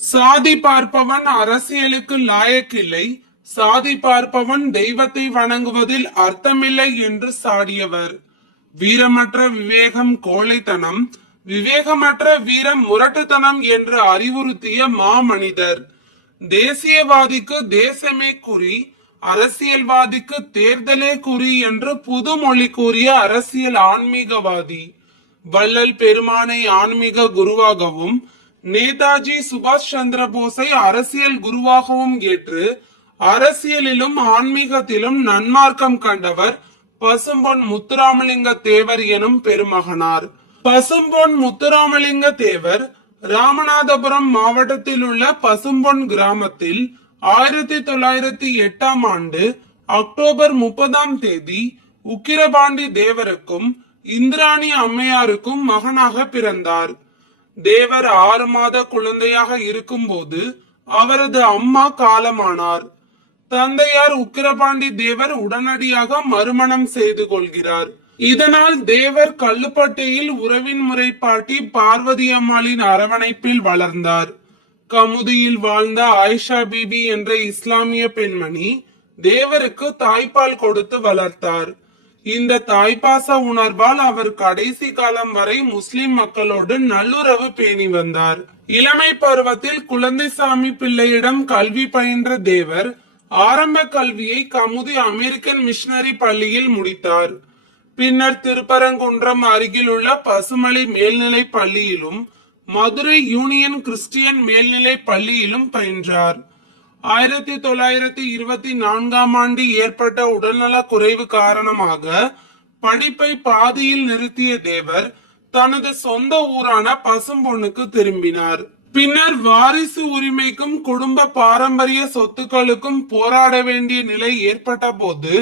சாதி பார்ப்பவன் அரசியலுக்கு லாயக்கில்லை. சாதி பார்ப்பவன் தெய்வத்தை வணங்குவதில் அர்த்தமில்லை என்று சாடியவர். வீரமற்ற விவேகம் கோழைத்தனம் விவேகமற்ற வீரம் முரட்டுத்தனம் என்று அறிவுறுத்திய மாமனிதர். தேசியவாதிக்கு தேசமே குறி அரசியல்வாதிக்கு தேர்தலே குறி என்று புதுமொழி கூறிய அரசியல் ஆன்மீகவாதி. வள்ளல் பெருமானை ஆன்மீக குருவாகவும் நேதாஜி சுபாஷ் சந்திர போஸை அரசியல் குருவாகவும் ஏற்று அரசியலிலும் ஆன்மீகத்திலும் நன்மார்க்கம் கண்டவர் பசும்பொன் முத்துராமலிங்க தேவர் எனும் பெருமகனார். பசும்பொன் முத்துராமலிங்க தேவர் ராமநாதபுரம் மாவட்டத்தில் உள்ள பசும்பொன் கிராமத்தில் ஆயிரத்தி தொள்ளாயிரத்தி எட்டாம் ஆண்டு அக்டோபர் முப்பதாம் தேதி உக்கிரபாண்டி தேவருக்கும் இந்திராணி அம்மையாருக்கும் மகனாக பிறந்தார். தேவர் ஆறு மாத குழந்தையாக இருக்கும்போது அவரது அம்மா காலமானார். தந்தையார் உக்கிரபாண்டி தேவர் உடனடியாக மறுமணம் செய்து கொள்கிறார். இதனால் தேவர் கல்லுப்பட்டியில் உறவின் முறைப்பாட்டி பார்வதி அம்மாளின் அரவணைப்பில் வளர்ந்தார். கமுதியில் வாழ்ந்த ஆயிஷா பிபி என்ற இஸ்லாமிய பெண்மணி தேவருக்கு தாய்ப்பால் கொடுத்து வளர்த்தார். இந்த தாய்ப்பாச உணர்வால் அவர் கடைசி காலம் வரை முஸ்லிம் மக்களோடு நல்லுறவு பேணி வந்தார். இளமை பருவத்தில் குழந்தைசாமி பிள்ளையிடம் கல்வி பயின்ற தேவர் ஆரம்ப கல்வியை கமுதி அமெரிக்கன் மிஷனரி பள்ளியில் முடித்தார். பின்னர் திருப்பரங்குன்றம் அருகில் உள்ள பசுமலை மேல்நிலை பள்ளியிலும் மதுரை யூனியன் கிறிஸ்டியன் மேல்நிலை பள்ளியிலும் பயின்றார். ஆயிரத்தி தொள்ளாயிரத்தி இருபத்தி நான்காம் ஆண்டு ஏற்பட்ட உடல்நல குறைவு காரணமாக படிப்பை பாதியில் நிறுத்திய தேவர் தனது சொந்த ஊரான பசும்பொண்ணுக்கு திரும்பினார். பின்னர் வாரிசு உரிமைக்கும் குடும்ப பாரம்பரிய சொத்துக்களுக்கும் போராட வேண்டிய நிலை ஏற்பட்ட போது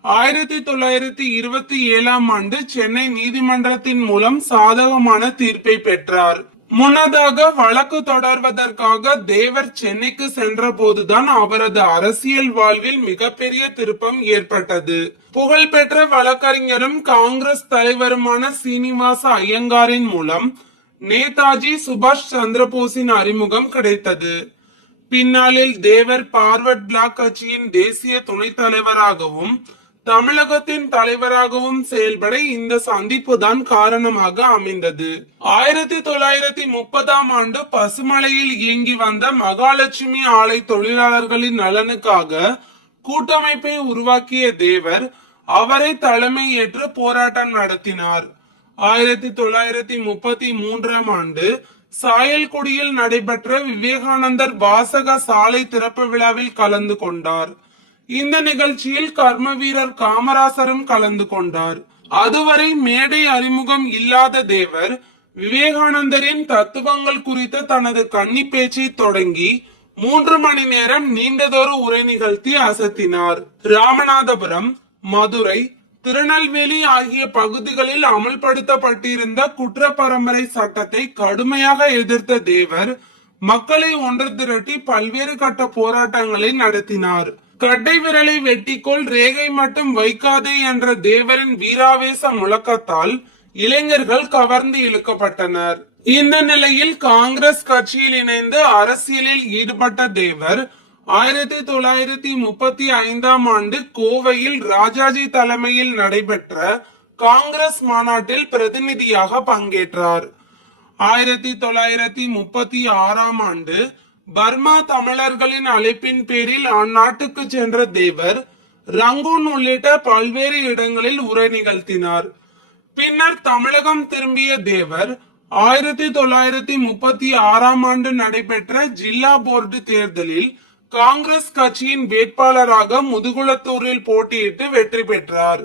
ஆயிரத்தி தொள்ளாயிரத்தி இருபத்தி ஏழாம் ஆண்டு சென்னை நீதிமன்றத்தின் மூலம் சாதகமான தீர்ப்பை பெற்றார். முன்னதாக வழக்கு தொடர்வதற்காக தேவர் சென்னைக்கு சென்ற போதுதான் அவரது அரசியல் வாழ்வில் மிகப்பெரிய திருப்பம் ஏற்பட்டது. புகழ்பெற்ற வழக்கறிஞரும் காங்கிரஸ் தலைவருமான சீனிவாச ஐயங்காரின் மூலம் நேதாஜி சுபாஷ் சந்திரபோஸின் அறிமுகம் கிடைத்தது. பின்னாளில் தேவர் பார்வர்ட் பிளாக் கட்சியின் தேசிய துணைத் தலைவராகவும் தமிழகத்தின் தலைவராகவும் செயல்பட இந்த சந்திப்பு தான் காரணமாக அமைந்தது. ஆயிரத்தி தொள்ளாயிரத்தி முப்பதாம் ஆண்டு பசுமலையில் இயங்கி வந்த மகாலட்சுமி ஆலை தொழிலாளர்களின் நலனுக்காக கூட்டமைப்பை உருவாக்கிய தேவர் அவரை தலைமை ஏற்று போராட்டம் நடத்தினார். ஆயிரத்தி தொள்ளாயிரத்தி முப்பத்தி மூன்றாம் ஆண்டு சாயல்குடியில் நடைபெற்ற விவேகானந்தர் வாசக சாலை திறப்பு விழாவில் கலந்து கொண்டார். இந்த நிகழ்ச்சியில் கர்ம வீரர் காமராசரும் கலந்து கொண்டார். அதுவரை மேடை அறிமுகம் இல்லாத தேவர் விவேகானந்தரின் தத்துவங்கள் குறித்த தனது கன்னி பேச்சை தொடங்கி மூன்று மணி நேரம் நீண்டதொரு உரை நிகழ்த்தி அசத்தினார். ராமநாதபுரம் மதுரை திருநெல்வேலி ஆகிய பகுதிகளில் அமல்படுத்தப்பட்டிருந்த குற்ற பரம்பரை சட்டத்தை கடுமையாக எதிர்த்த தேவர் மக்களை ஒன்று திரட்டி பல்வேறு கட்ட போராட்டங்களை நடத்தினார். கட்டை விரலை வெட்டிக்கொள் ரேகை மட்டும் வைக்காதே என்ற தேவரின் வீராவேச முழக்கத்தால் இளைஞர்கள் கவர்ந்து இழுக்கப்பட்டனர். இந்த நிலையில் காங்கிரஸ் கட்சியில் இணைந்து அரசியலில் ஈடுபட்ட தேவர் ஆயிரத்தி தொள்ளாயிரத்தி முப்பத்தி ஐந்தாம் ஆண்டு கோவையில் ராஜாஜி தலைமையில் நடைபெற்ற காங்கிரஸ் மாநாட்டில் பிரதிநிதியாக பங்கேற்றார். ஆயிரத்தி தொள்ளாயிரத்தி முப்பத்தி ஆறாம் ஆண்டு பர்மா தமிழர்களின் அழைப்பின் பேரில் அந்நாட்டுக்கு சென்ற தேவர் ரங்கூன் உள்ளிட்ட பல்வேறு இடங்களில் உரை நிகழ்த்தினார். பின்னர் தமிழகம் திரும்பிய தேவர் ஆயிரத்தி தொள்ளாயிரத்தி முப்பத்தி ஆறாம் ஆண்டு நடைபெற்ற ஜில்லா போர்டு தேர்தலில் காங்கிரஸ் கட்சியின் வேட்பாளராக முதுகுளத்தூரில் போட்டியிட்டு வெற்றி பெற்றார்.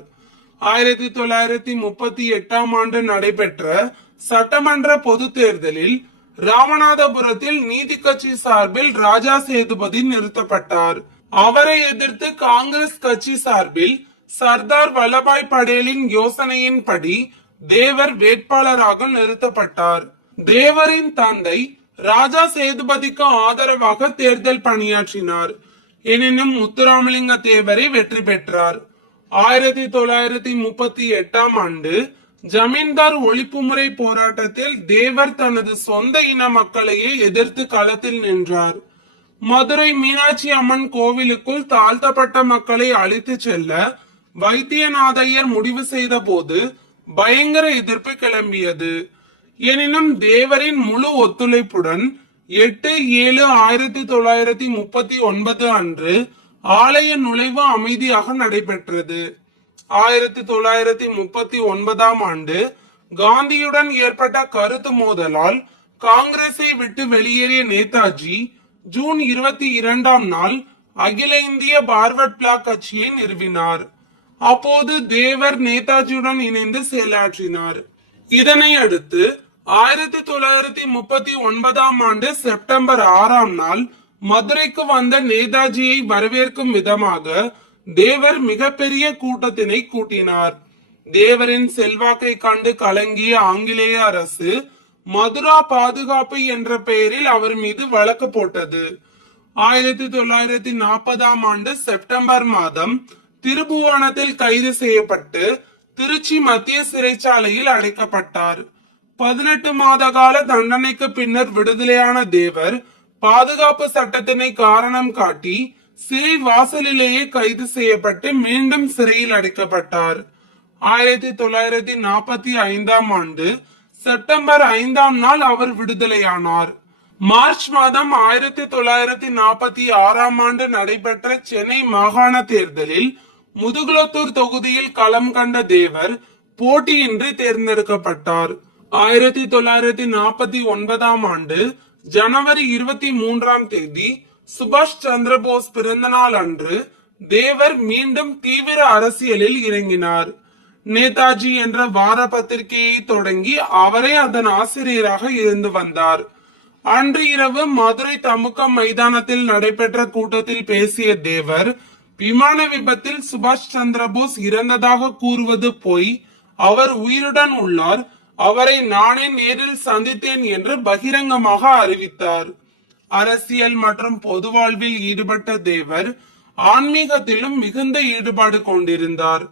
ஆயிரத்தி தொள்ளாயிரத்தி முப்பத்தி எட்டாம் ஆண்டு நடைபெற்ற சட்டமன்ற பொது தேர்தலில் ராமநாதபுரத்தில் நீதி கட்சி சார்பில் ராஜா சேதுபதி நிறுத்தப்பட்டார். அவரை எதிர்த்து காங்கிரஸ் கட்சி சார்பில் சர்தார் வல்லபாய் படேலின் யோசனையின்படி தேவர் வேட்பாளராக நிறுத்தப்பட்டார். தேவரின் தந்தை ராஜா சேதுபதிக்கு ஆதரவாக தேர்தல் பணியாற்றினார். எனினும் முத்துராமலிங்க தேவரை வெற்றி பெற்றார். ஆயிரத்தி தொள்ளாயிரத்தி முப்பத்தி எட்டாம் ஆண்டு ஜமீன்தார் ஒழிப்பு முறை போராட்டத்தில் தேவர் தனது சொந்த இன மக்களையே எதிர்த்து களத்தில் நின்றார். மதுரை மீனாட்சி அம்மன் கோவிலுக்குள் தாழ்த்தப்பட்ட மக்களை அழைத்துச் செல்ல வைத்தியநாதையர் முடிவு செய்த போது பயங்கர எதிர்ப்பு கிளம்பியது. எனினும் தேவரின் முழு ஒத்துழைப்புடன் எட்டு ஏழு ஆயிரத்தி தொள்ளாயிரத்தி முப்பத்தி ஒன்பது அன்று ஆலய நுழைவு அமைதியாக நடைபெற்றது. ஆயிரத்தி தொள்ளாயிரத்தி முப்பத்தி ஒன்பதாம் ஆண்டு காந்தியுடன் ஏற்பட்ட கருத்து மோதலால் காங்கிரஸை விட்டு வெளியேறிய நேதாஜி ஜூன் இருபத்தி இரண்டாம் நாள் அகில இந்திய பார்வர்ட் பிளாக் கட்சியை நிறுவினார். அப்போது தேவர் நேதாஜியுடன் இணைந்து செயலாற்றினார். இதனை அடுத்து ஆயிரத்தி தொள்ளாயிரத்தி முப்பத்தி ஒன்பதாம் ஆண்டு செப்டம்பர் ஆறாம் நாள் மதுரைக்கு வந்த நேதாஜியை வரவேற்கும் விதமாக தேவர் மிகப்பெரிய கூட்டத்தினை கூட்டினார். தேவரின் செல்வாக்கை கண்டு கலங்கிய ஆங்கிலேய அரசு மதுரா பாதுகாப்பு என்ற பெயரில் அவர் மீது வழக்கு போட்டது. ஆயிரத்தி தொள்ளாயிரத்தி நாற்பதாம் ஆண்டு செப்டம்பர் மாதம் திருபுவனத்தில் கைது செய்யப்பட்டு திருச்சி மத்திய சிறைச்சாலையில் அடைக்கப்பட்டார். பதினெட்டு மாத கால தண்டனைக்கு பின்னர் விடுதலையான தேவர் பாதுகாப்பு சட்டத்தினை காரணம் காட்டி சிறை வாசலிலேயே கைது செய்யப்பட்டு மீண்டும் சிறையில் அடைக்கப்பட்டார். ஆயிரத்தி தொள்ளாயிரத்தி நாற்பத்தி ஐந்தாம் ஆண்டு செப்டம்பர் ஐந்தாம் நாள் அவர் விடுதலையானார். மார்ச் மாதம் ஆயிரத்தி தொள்ளாயிரத்தி நாற்பத்தி ஆறாம் ஆண்டு நடைபெற்ற சென்னை மாகாண தேர்தலில் முதுகுளத்தூர் தொகுதியில் களம் கண்ட தேவர் போட்டியின்றி தேர்ந்தெடுக்கப்பட்டார். ஆயிரத்தி தொள்ளாயிரத்தி நாற்பத்தி ஒன்பதாம் ஆண்டு ஜனவரி இருபத்தி மூன்றாம் தேதி சுபாஷ் சந்திர போஸ் பிறந்த நாள் அன்று தேவர் மீண்டும் தீவிர அரசியலில் இறங்கினார். நேதாஜி என்ற வார பத்திரிகையை தொடங்கி அவரே அதன் ஆசிரியராக இருந்து வந்தார். அன்று இரவு மதுரை தமுக்கம் மைதானத்தில் நடைபெற்ற கூட்டத்தில் பேசிய தேவர் விமான விபத்தில் சுபாஷ் சந்திர போஸ் இறந்ததாக கூறுவது பொய் அவர் உயிருடன் உள்ளார் அவரை நானே நேரில் சந்தித்தேன் என்று பகிரங்கமாக அறிவித்தார். அரசியல் மற்றும் பொது வாழ்வில் ஈடுபட்ட தேவர் ஆன்மீகத்திலும் மிகுந்த ஈடுபாடு கொண்டிருந்தார்.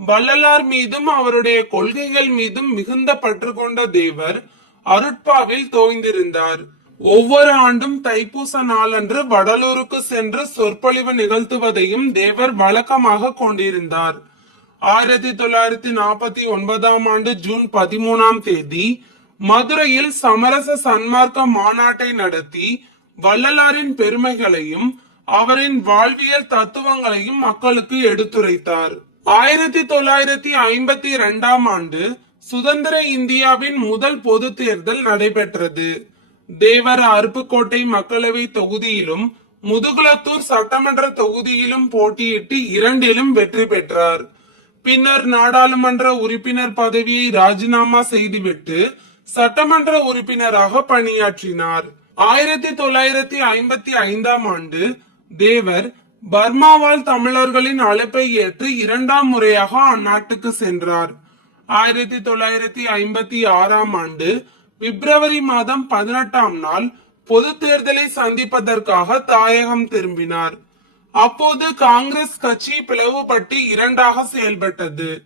வள்ளலார் மீதும் அவருடைய கொள்கைகள் மீதும் மிகுந்த பற்று கொண்ட தேவர் அருட்பாவில் தோய்ந்திருந்தார். ஒவ்வொரு ஆண்டும் தைப்பூச நாளன்று வடலூருக்கு சென்று சொற்பொழிவு நிகழ்த்துவதையும் தேவர் வழக்கமாக கொண்டிருந்தார். ஆயிரத்தி தொள்ளாயிரத்தி நாற்பத்தி ஒன்பதாம் ஆண்டு ஜூன் பதிமூணாம் தேதி மதுரையில் சமரச சன்மார்க்க மாநாட்டை நடத்தி வள்ளலாரின் பெருமைகளையும் அவரின் வாழ்வியல் தத்துவங்களையும் மக்களுக்கு எடுத்துரைத்தார். ஆயிரத்தி தொள்ளாயிரத்தி ஐம்பத்தி இரண்டாம் ஆண்டு சுதந்திர இந்தியாவின் முதல் பொது தேர்தல் நடைபெற்றது. தேவர அருப்புக்கோட்டை மக்களவை தொகுதியிலும் முதுகுலத்தூர் சட்டமன்ற தொகுதியிலும் போட்டியிட்டு இரண்டிலும் வெற்றி பெற்றார். பின்னர் நாடாளுமன்ற உறுப்பினர் பதவியை ராஜினாமா செய்துவிட்டு சட்டமன்ற உறுப்பினராக பணியாற்றினார். ஆயிரத்தி தொள்ளாயிரத்தி ஐம்பத்தி ஐந்தாம் ஆண்டு தேவர் பர்மாவால் தமிழர்களின் அழைப்பை ஏற்று இரண்டாம் முறையாக அந்நாட்டுக்கு சென்றார். ஆயிரத்தி தொள்ளாயிரத்தி ஐம்பத்தி ஆறாம் ஆண்டு பிப்ரவரி மாதம் பதினெட்டாம் நாள் பொது தேர்தலை சந்திப்பதற்காக தாயகம் திரும்பினார். அப்போது காங்கிரஸ் கட்சி பிளவுபட்டு இரண்டாக செயல்பட்டது.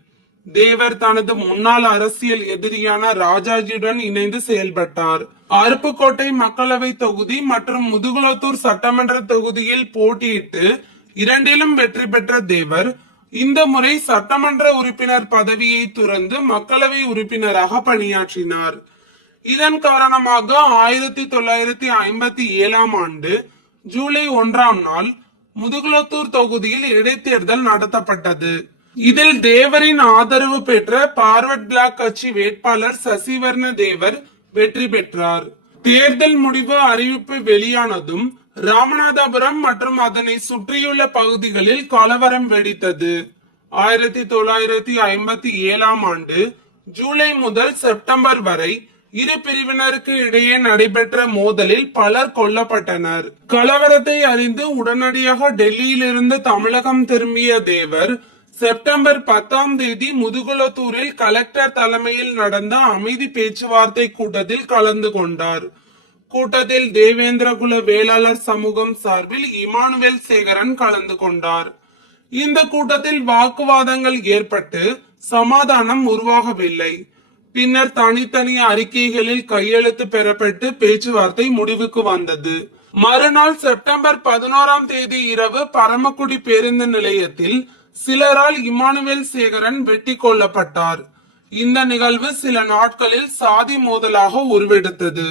தேவர் தனது முன்னாள் அரசியல் எதிரியான ராஜாஜியுடன் இணைந்து செயல்பட்டார். அருப்புக்கோட்டை மக்களவை தொகுதி மற்றும் முதுகுளத்தூர் சட்டமன்ற தொகுதியில் போட்டியிட்டு இரண்டிலும் வெற்றி பெற்ற தேவர் இந்த முறை சட்டமன்ற உறுப்பினர் பதவியை துறந்து மக்களவை உறுப்பினராக பணியாற்றினார். இதன் காரணமாக ஆயிரத்தி தொள்ளாயிரத்தி ஐம்பத்தி ஏழாம் ஆண்டு ஜூலை ஒன்றாம் நாள் முதுகுளத்தூர் தொகுதியில் இடைத்தேர்தல் நடத்தப்பட்டது. இதில் தேவரின் ஆதரவு பெற்ற பார்வர்ட் பிளாக் கட்சி வேட்பாளர் சசிவர்ண தேவர் வெற்றி பெற்றார். தேர்தல் முடிவு அறிவிப்பு வெளியானதும் ராமநாதபுரம் மற்றும் அதனை சுற்றியுள்ள பகுதிகளில் கலவரம் வெடித்தது. ஆயிரத்தி தொள்ளாயிரத்தி ஐம்பத்தி ஏழாம் ஆண்டு ஜூலை முதல் செப்டம்பர் வரை இரு பிரிவினருக்கு இடையே நடைபெற்ற மோதலில் பலர் கொல்லப்பட்டனர். கலவரத்தை அறிந்து உடனடியாக டெல்லியிலிருந்து தமிழகம் திரும்பிய தேவர் செப்டம்பர் பத்தாம் தேதி முதுகுளத்தூரில் கலெக்டர் தலைமையில் நடந்த அமைதி பேச்சுவார்த்தை கூட்டத்தில் கலந்து கொண்டார். கூட்டத்தில் தேவேந்திரகுல வேளாளர் சமூகம் சார்பில் இமானுவேல் சேகரன் கலந்து கொண்டார். இந்த கூட்டத்தில் வாக்குவாதங்கள் ஏற்பட்டு சமாதானம் உருவாகவில்லை. பின்னர் தனித்தனி அறிக்கைகளில் கையெழுத்து பெறப்பட்டு பேச்சுவார்த்தை முடிவுக்கு வந்தது. மறுநாள் செப்டம்பர் பதினோராம் தேதி இரவு பரமக்குடி பேருந்து நிலையத்தில் சிலரால் இமானுவேல் சேகரன் வெட்டி கொல்லப்பட்டார். இந்த நிகழ்வு சில நாட்களில் சாதி மோதலாக உருவெடுத்தது.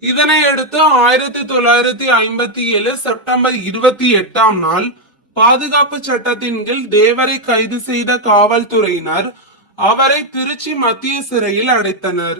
இதனை அடுத்து ஆயிரத்தி தொள்ளாயிரத்தி ஐம்பத்தி ஏழு செப்டம்பர் இருபத்தி எட்டாம் நாள் பாதுகாப்பு சட்டத்தின் கீழ் தேவரை கைது செய்த காவல்துறையினர் அவரை திருச்சி மத்திய சிறையில் அடைத்தனர்.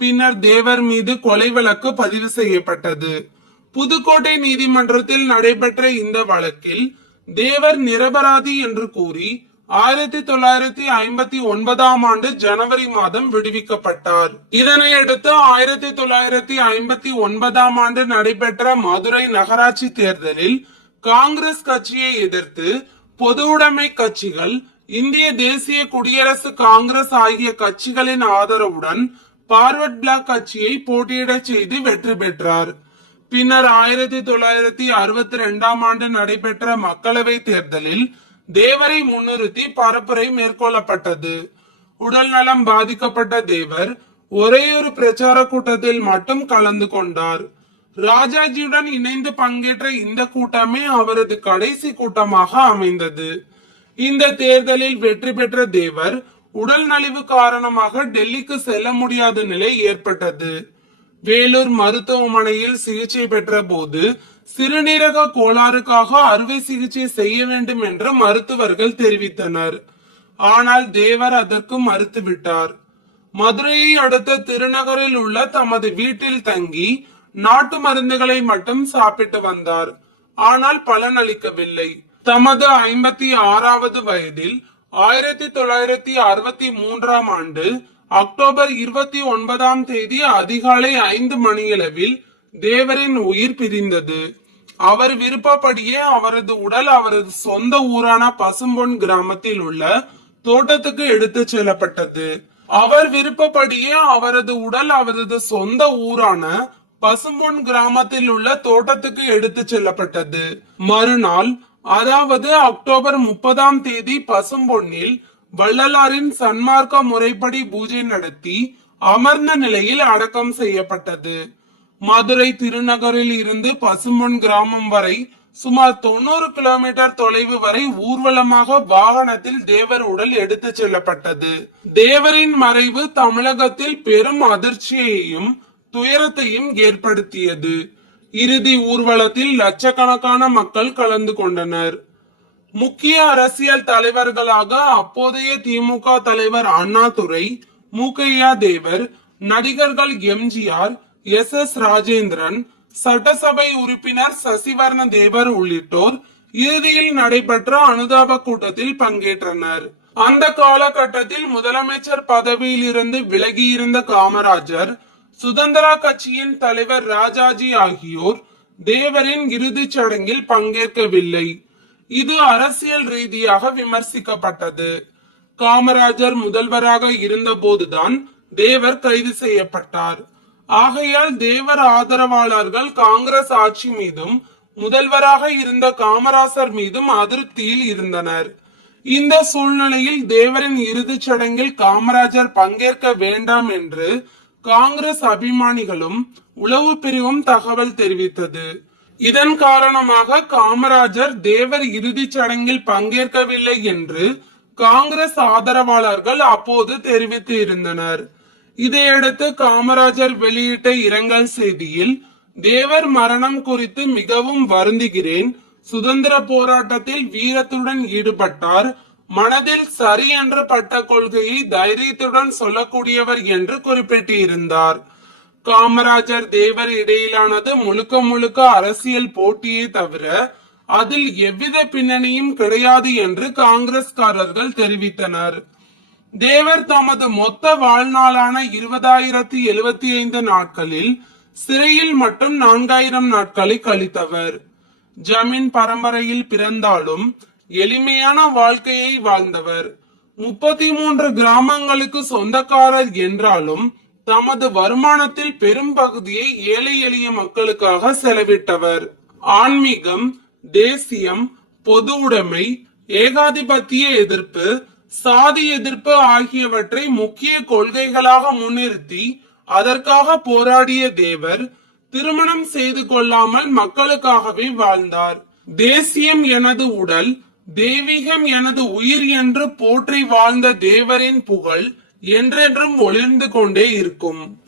பின்னர் தேவர் மீது கொலை வழக்கு பதிவு செய்யப்பட்டது. புதுக்கோட்டை நீதிமன்றத்தில் நடைபெற்ற இந்த வழக்கில் தேவர் நிரபராதி என்று கூறி ஆயிரத்தி தொள்ளாயிரத்தி ஐம்பத்தி ஒன்பதாம் ஆண்டு ஜனவரி மாதம் விடுவிக்கப்பட்டார். இதனையடுத்து ஆயிரத்தி தொள்ளாயிரத்தி ஐம்பத்தி ஒன்பதாம் ஆண்டு நடைபெற்ற மதுரை நகராட்சி தேர்தலில் காங்கிரஸ் கட்சியை எதிர்த்து பொது உடைமை கட்சிகள் இந்திய தேசிய குடியரசு காங்கிரஸ் ஆகிய கட்சிகளின் ஆதரவுடன் பார்வர்ட் பிளாக் கட்சியை போட்டியிடச் செய்து வெற்றி பெற்றார். பின்னர் ஆயிரத்தி தொள்ளாயிரத்தி அறுபத்தி ரெண்டாம் ஆண்டு நடைபெற்ற மக்களவை தேர்தலில் தேவரை முன்னிறுத்தி பரப்புரை மேற்கொள்ளப்பட்டது. உடல் நலம் பாதிக்கப்பட்ட தேவர் ஒரேயொரு பிரச்சார கூட்டத்தில் மட்டும் கலந்து கொண்டார். ராஜாஜியுடன் இணைந்து பங்கேற்ற இந்த கூட்டமே அவரது கடைசி கூட்டமாக அமைந்தது. இந்த தேர்தலில் வெற்றி பெற்ற தேவர் உடல் நலிவு காரணமாக டெல்லிக்கு செல்ல முடியாத நிலை ஏற்பட்டது. வேலூர் மருத்துவமனையில் சிகிச்சை பெற்ற போது சிறுநீரக கோளாறுக்காக அறுவை சிகிச்சை செய்ய வேண்டும் என்று மருத்துவர்கள் தெரிவித்தனர். ஆனால் தேவர் அதற்கு மறுத்துவிட்டார். மதுரையை அடுத்த திருநகரில் உள்ள தமது வீட்டில் தங்கி நாட்டு மருந்துகளை மட்டும் சாப்பிட்டு வந்தார். ஆனால் பலனளிக்கவில்லை தமது ஐம்பத்தி ஆறாவது வயதில் ஆயிரத்தி தொள்ளாயிரத்தி அறுபத்தி மூன்றாம் ஆண்டு அக்டோபர் இருபத்தி ஒன்பதாம் தேதி அதிகாலை ஐந்து மணியளவில் தேவரின் உயிர் பிரிந்தது. அவர் விருப்பப்படியே அவரது உடல் அவரது சொந்த ஊரான பசும்பொன் கிராமத்தில் உள்ள தோட்டத்துக்கு எடுத்துச் செல்லப்பட்டது. அவர் விருப்பப்படியே அவரது உடல் அவரது சொந்த ஊரான பசும்பொன் கிராமத்தில் உள்ள தோட்டத்துக்கு எடுத்துச் செல்லப்பட்டது. மறுநாள் அதாவது அக்டோபர் முப்பதாம் தேதி பசும்பொன்னில் வள்ளலாரின் சன்மார்க்க முறைப்படி பூஜை நடத்தி அமர்ந்த நிலையில் அடக்கம் செய்யப்பட்டது. மதுரை திருநகரில் இருந்து பசும்பொன் கிராமம் வரை சுமார் தொண்ணூறு கிலோமீட்டர் தொலைவு வரை ஊர்வலமாக வாகனத்தில் தேவர் உடல் எடுத்துச் செல்லப்பட்டது. தேவரின் மறைவு தமிழகத்தில் பெரும் அதிர்ச்சியையும் துயரத்தையும் ஏற்படுத்தியது. இறுதி ஊர்வலத்தில் லட்சக்கணக்கான மக்கள் கலந்து கொண்டனர். முக்கிய அரசியல் தலைவர்களாக அப்போதைய திமுக தலைவர் அண்ணாதுரை மூக்கையா தேவர் நடிகர்கள் எம்ஜிஆர் எஸ் எஸ் ராஜேந்திரன் சட்டசபை உறுப்பினர் சசிவர்ண தேவர் உள்ளிட்டோர் இறுதியில் நடைபெற்ற அனுதாப கூட்டத்தில் பங்கேற்றனர். அந்த காலகட்டத்தில் முதலமைச்சர் பதவியில் இருந்து விலகியிருந்த காமராஜர் சுதந்திரா கட்சியின் தலைவர் ராஜாஜி ஆகியோர் தேவரின் இறுதிச் சடங்கில் பங்கேற்கவில்லை. இது அரசியல் ரீதியாக விமர்சிக்கப்பட்டது. காமராஜர் முதல்வராக இருந்தபோதுதான் தேவர் கைது செய்யப்பட்டார். ஆகையால் தேவர் ஆதரவாளர்கள் காங்கிரஸ் ஆட்சி மீதும் முதல்வராக இருந்த காமராசர் மீதும் அதிருப்தியில் இருந்தனர். இந்த சூழ்நிலையில் தேவரின் இறுதிச் சடங்கில் காமராஜர் பங்கேற்க வேண்டாம் என்று காங்கிரஸ் அபிமானிகளும் உளவு பிரிவும் தகவல் தெரிவித்தது. இதன் காரணமாக காமராஜர் தேவர் இறுதிச் சடங்கில் பங்கேற்கவில்லை என்று காங்கிரஸ் ஆதரவாளர்கள் அப்போது தெரிவித்து இருந்தனர் இதையடுத்து காமராஜர் வெளியிட்ட இரங்கல் செய்தியில் தேவர் மரணம் குறித்து மிகவும் வருந்துகிறேன். சுதந்திர போராட்டத்தில் வீரத்துடன் ஈடுபட்டார். மனதில் சரி என்று பட்ட கொள்கையை தைரியத்துடன் சொல்லக்கூடியவர் என்று குறிப்பிட்டிருந்தார். காமராஜர் தேவர் இடையிலானது முழுக்க முழுக்க அரசியல் போட்டியே தவிர அதில் எவ்வித பின்னணியும் கிடையாது என்று காங்கிரஸ்காரர்கள் தெரிவித்தனர். தேவர் தமது மொத்த வாழ்நாளான இருபதாயிரத்தி எழுபத்தி ஐந்து நாட்களில் சிறையில் மட்டும் நான்காயிரம் நாட்களை கழித்தவர். ஜமீன் பரம்பரையில் பிறந்தாலும் எளிமையான வாழ்க்கையை வாழ்ந்தவர். முப்பத்தி மூன்று கிராமங்களுக்கு சொந்தக்காரர் என்றாலும் தமது வருமானத்தில் பெரும் பகுதியை ஏழை எளிய மக்களுக்காக செலவிட்டவர். ஆன்மீகம் தேசியம் பொது உடைமை ஏகாதிபத்திய எதிர்ப்பு சாதி எதிர்ப்பு ஆகியவற்றை முக்கிய கொள்கைகளாக முன்னிறுத்தி அதற்காக போராடிய தேவர் திருமணம் செய்து கொள்ளாமல் மக்களுக்காகவே வாழ்ந்தார். தேசியம் எனது உடல் தெய்வீகம் எனது உயிர் என்று போற்றி வாழ்ந்த தேவரின் புகழ் என்றென்றும் ஒளிர்ந்து கொண்டே இருக்கும்.